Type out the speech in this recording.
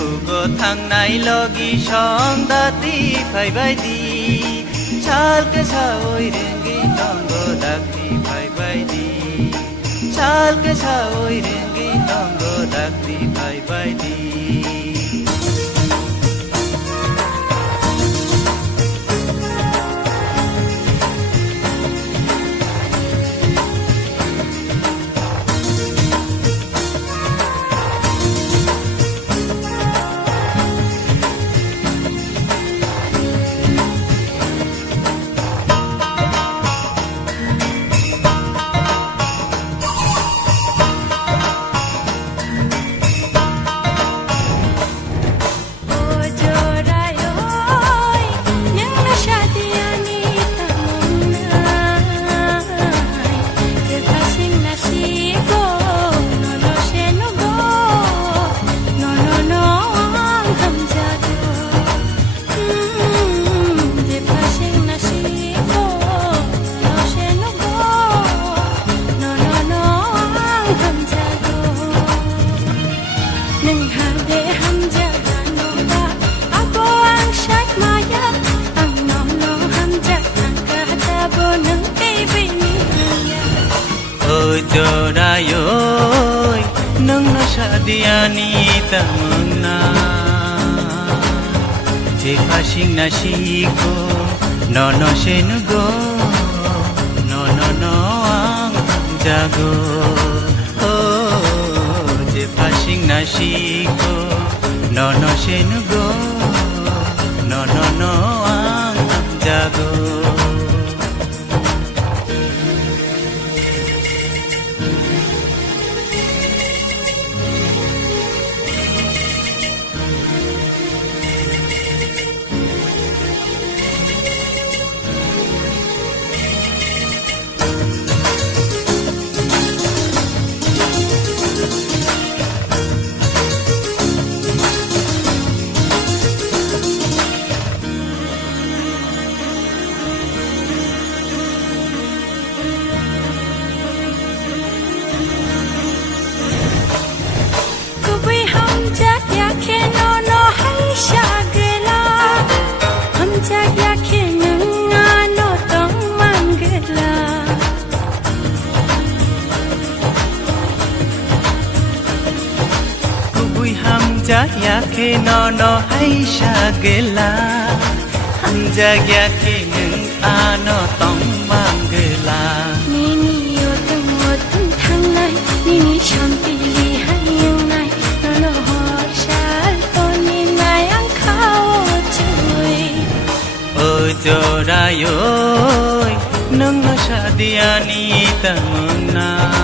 खुगो थांनाय लगी संदाति फाइबायदि चालके सावै रेंगे नंगो दाक्ति फाइबायदि चालके सावै रेंगे नंगो दाक्ति फाइबायदि Jorayoy nang nasadiani tamna je pasing nasiko no senugo no ang jago oh je pasing nasiko no senugo no ang jago Yake no hay shagela hanja yake nung ano tong mangela nini yo tung thang nai nini champi li hayang nai no hor shal to ni nai ang khao chui o jorayoy nung no shadiani tamna